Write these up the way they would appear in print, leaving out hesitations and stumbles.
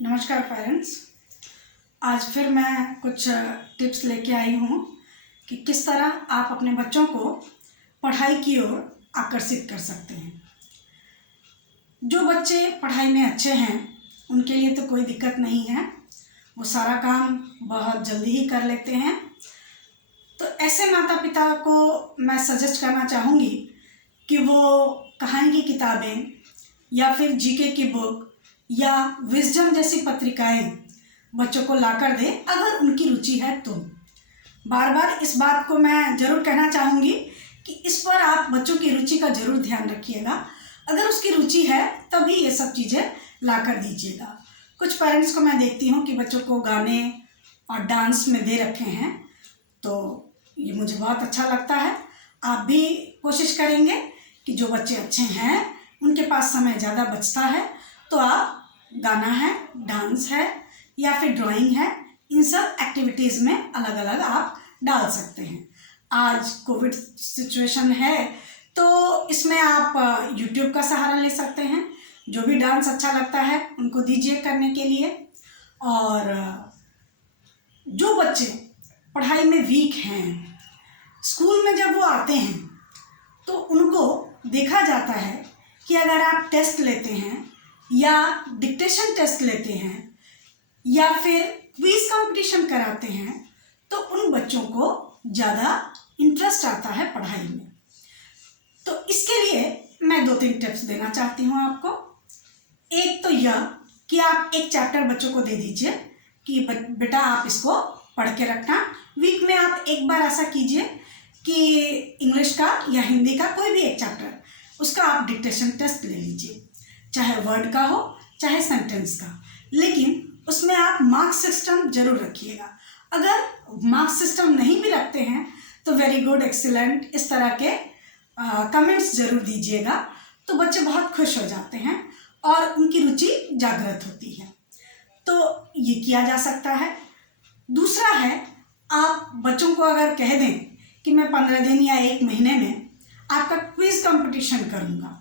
नमस्कार पेरेंट्स। आज फिर मैं कुछ टिप्स लेके आई हूँ कि किस तरह आप अपने बच्चों को पढ़ाई की ओर आकर्षित कर सकते हैं। जो बच्चे पढ़ाई में अच्छे हैं उनके लिए तो कोई दिक्कत नहीं है, वो सारा काम बहुत जल्दी ही कर लेते हैं। तो ऐसे माता पिता को मैं सजेस्ट करना चाहूँगी कि वो कहानी की किताबें या फिर जीके की बुक या विजडम जैसी पत्रिकाएं बच्चों को लाकर दें, अगर उनकी रुचि है तो। बार बार इस बात को मैं ज़रूर कहना चाहूँगी कि इस पर आप बच्चों की रुचि का ज़रूर ध्यान रखिएगा। अगर उसकी रुचि है तभी ये सब चीज़ें लाकर दीजिएगा। कुछ पेरेंट्स को मैं देखती हूँ कि बच्चों को गाने और डांस में दे रखे हैं, तो ये मुझे बहुत अच्छा लगता है। आप भी कोशिश करेंगे कि जो बच्चे अच्छे हैं उनके पास समय ज़्यादा बचता है तो आप गाना है, डांस है या फिर ड्राइंग है, इन सब एक्टिविटीज़ में अलग अलग आप डाल सकते हैं। आज कोविड सिचुएशन है तो इसमें आप यूट्यूब का सहारा ले सकते हैं। जो भी डांस अच्छा लगता है उनको दीजिए करने के लिए। और जो बच्चे पढ़ाई में वीक हैं, स्कूल में जब वो आते हैं तो उनको देखा जाता है कि अगर आप टेस्ट लेते हैं या डिक्टेशन टेस्ट लेते हैं या फिर क्विज कंपटीशन कराते हैं तो उन बच्चों को ज़्यादा इंटरेस्ट आता है पढ़ाई में। तो इसके लिए मैं 2-3 टिप्स देना चाहती हूँ आपको। एक तो यह कि आप एक चैप्टर बच्चों को दे दीजिए कि बेटा आप इसको पढ़ के रखना। वीक में आप एक बार ऐसा कीजिए कि इंग्लिश का या हिंदी का कोई भी एक चैप्टर, उसका आप डिक्टेशन टेस्ट ले लीजिए, चाहे वर्ड का हो चाहे सेंटेंस का, लेकिन उसमें आप मार्क्स सिस्टम जरूर रखिएगा। अगर मार्क्स सिस्टम नहीं भी रखते हैं तो वेरी गुड, एक्सीलेंट, इस तरह के कमेंट्स जरूर दीजिएगा, तो बच्चे बहुत खुश हो जाते हैं और उनकी रुचि जागृत होती है। तो ये किया जा सकता है। दूसरा है, आप बच्चों को अगर कह दें कि मैं 15 दिन या 1 महीने में आपका क्विज कंपटीशन करूँगा,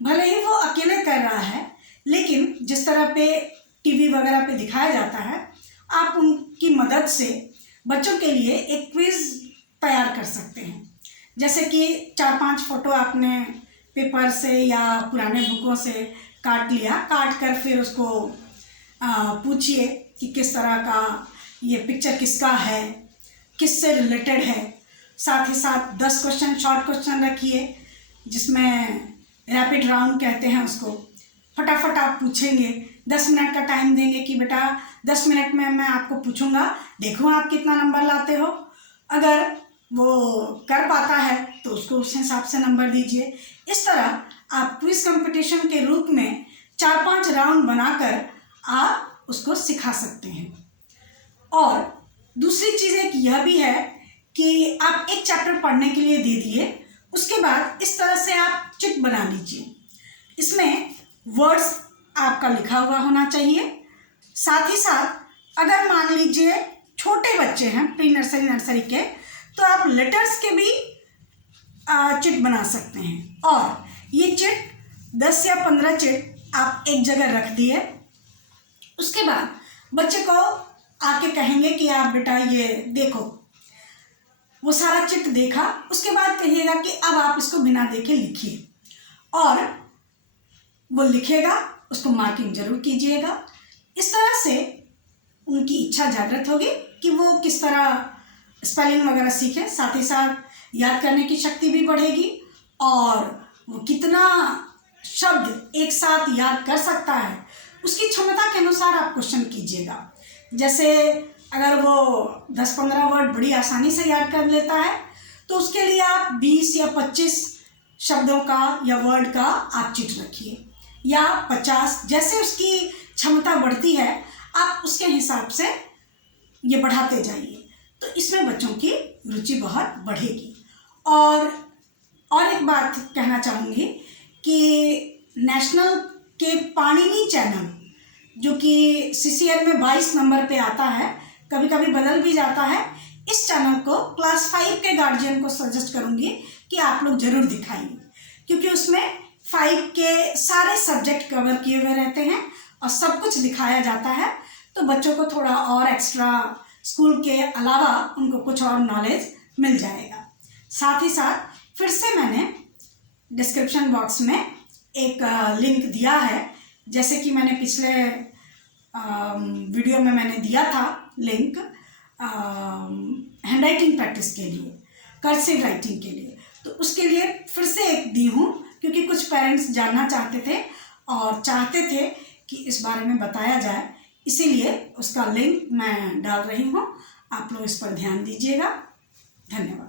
भले ही वो अकेले कर रहा है, लेकिन जिस तरह पे टीवी वगैरह पे दिखाया जाता है, आप उनकी मदद से बच्चों के लिए एक क्विज तैयार कर सकते हैं। जैसे कि 4-5 फ़ोटो आपने पेपर से या पुराने बुकों से काट लिया, काट कर फिर उसको पूछिए कि किस तरह का ये पिक्चर किसका है, किससे रिलेटेड है। साथ ही साथ 10 क्वेश्चन, शॉर्ट क्वेश्चन रखिए जिसमें रैपिड राउंड कहते हैं उसको। फटाफट आप पूछेंगे, 10 मिनट का टाइम देंगे कि बेटा 10 मिनट में मैं आपको पूछूंगा, देखो आप कितना नंबर लाते हो। अगर वो कर पाता है तो उसको उस हिसाब से नंबर दीजिए। इस तरह आप क्विज कंपटीशन के रूप में 4-5 राउंड बनाकर आप उसको सिखा सकते हैं। और दूसरी चीज़ एक यह भी है कि आप एक चैप्टर पढ़ने के लिए दे दिए, उसके बाद इस तरह से आप चिट बना लीजिए। इसमें वर्ड्स आपका लिखा हुआ होना चाहिए। साथ ही साथ अगर मान लीजिए छोटे बच्चे हैं, प्री नर्सरी, नर्सरी के, तो आप लेटर्स के भी चिट बना सकते हैं। और ये चिट 10 या 15 चिट आप एक जगह रख दिए, उसके बाद बच्चे को आके कहेंगे कि आप बेटा ये देखो। वो सारा चिट देखा, उसके बाद कहिएगा कि अब आप इसको बिना देखे लिखिए, और वो लिखेगा, उसको मार्किंग जरूर कीजिएगा। इस तरह से उनकी इच्छा जागृत होगी कि वो किस तरह स्पेलिंग वगैरह सीखे। साथ ही साथ याद करने की शक्ति भी बढ़ेगी और वो कितना शब्द एक साथ याद कर सकता है उसकी क्षमता के अनुसार आप क्वेश्चन कीजिएगा। जैसे अगर वो 10-15 वर्ड बड़ी आसानी से याद कर लेता है तो उसके लिए आप 20 या 25 शब्दों का या वर्ड का आप चिट रखिए, या 50। जैसे उसकी क्षमता बढ़ती है आप उसके हिसाब से ये बढ़ाते जाइए, तो इसमें बच्चों की रुचि बहुत बढ़ेगी। और एक बात कहना चाहूँगी कि नेशनल के पाणिनी चैनल, जो कि CCL में 22 नंबर पे आता है, कभी कभी बदल भी जाता है, इस चैनल को क्लास 5 के गार्जियन को सजेस्ट करूँगी कि आप लोग ज़रूर दिखाइए, क्योंकि उसमें 5 के सारे सब्जेक्ट कवर किए हुए रहते हैं और सब कुछ दिखाया जाता है, तो बच्चों को थोड़ा और एक्स्ट्रा स्कूल के अलावा उनको कुछ और नॉलेज मिल जाएगा। साथ ही साथ फिर से मैंने डिस्क्रिप्शन बॉक्स में एक लिंक दिया है, जैसे कि मैंने पिछले वीडियो में मैंने दिया था लिंक हैंड राइटिंग प्रैक्टिस के लिए, कर्सिव राइटिंग के लिए, तो उसके लिए फिर से एक दी हूँ, क्योंकि कुछ पेरेंट्स जानना चाहते थे और चाहते थे कि इस बारे में बताया जाए, इसीलिए उसका लिंक मैं डाल रही हूँ। आप लोग इस पर ध्यान दीजिएगा। धन्यवाद।